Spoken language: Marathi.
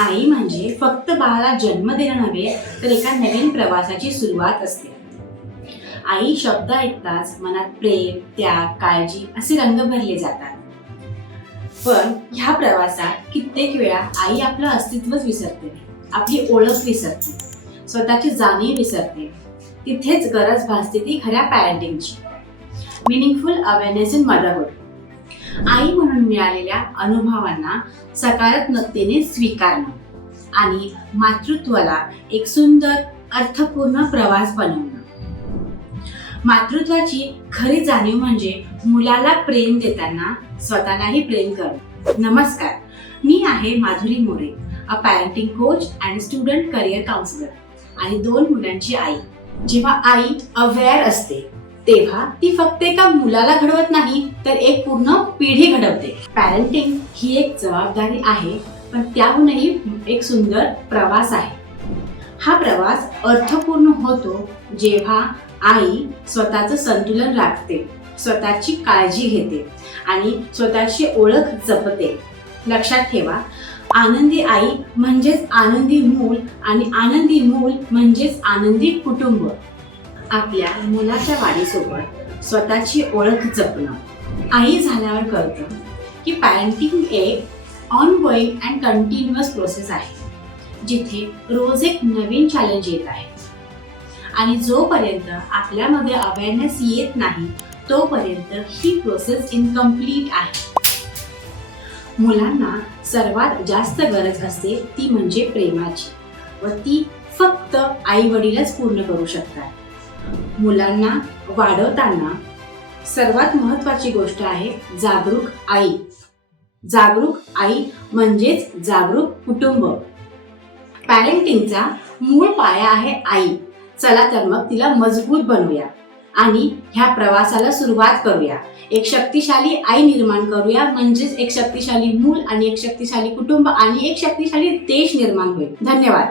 आई म्हणजे फक्त बाळाला जन्म देणं नव्हे तर एका नवीन प्रवासाची सुरुवात असते. आई शब्द ऐकताच मनात प्रेम, त्याग, काळजी असे रंग भरले जातात. पण ह्या प्रवासात कित्येक वेळा आई आपलं अस्तित्वच विसरते, आपली ओळख विसरते, स्वतःची जाणीव विसरते. तिथेच गरज भासते ती खऱ्या पॅरेंटिंगची. Meaningful awareness in motherhood. आई म्हणून मिळालेल्या अनुभवांना सकारात्मकतेने स्वीकारणं आणि मातृत्वाला एक सुंदर अर्थपूर्ण प्रवास बनवणं. मातृत्वाची खरी जाणीव म्हणजे मुलाला प्रेम देताना स्वतःलाही प्रेम करणं. नमस्कार, मी आहे Madhuri More, a parenting coach and student career counsellor आणि 2 मुलांची आई. जेव्हा आई अवेअर असते तेव्हा ती फक्त एका मुलाला घडवत नाही तर एक पूर्ण पिढी घडवते. पॅरेंटिंग ही एक जबाबदारी आहे, पण त्याहूनही एक सुंदर प्रवास आहे. हा प्रवास अर्थपूर्ण होतो जेव्हा आई स्वतःचं संतुलन राखते, स्वतःची काळजी घेते आणि स्वतःची ओळख जपते. लक्षात ठेवा, आनंदी आई म्हणजेच आनंदी मूल आणि आनंदी मूल म्हणजेच आनंदी कुटुंब. आपल्या मुलाच्या वाढीसोबत स्वतःची ओळख जपणं. आई झाल्यावर कळतं की पॅरेंटिंग एक ऑनगोईंग अँड कंटिन्युअस प्रोसेस आहे, जिथे रोज एक नवीन चॅलेंज येत आहे आणि जोपर्यंत आपल्यामध्ये अवेअरनेस येत नाही तोपर्यंत ही प्रोसेस इनकम्प्लीट आहे. मुलांना सर्वात जास्त गरज असते ती म्हणजे प्रेमाची, व ती फक्त आई वडीलच पूर्ण करू शकतात. मुलांना वाढवताना सर्वात महत्त्वाची गोष्ट आहे जागरूक आई. जागरूक आई म्हणजेच जागरूक कुटुंब. पॅरेंटिंगचा मूळ पाया आहे आई. चला तर मग तिला मजबूत बनवूया आणि ह्या प्रवासाला सुरुवात करूया. एक शक्तिशाली आई निर्माण करूया, म्हणजेच एक शक्तिशाली मूल आणि एक शक्तिशाली कुटुंब आणि एक शक्तिशाली देश निर्माण होईल. धन्यवाद.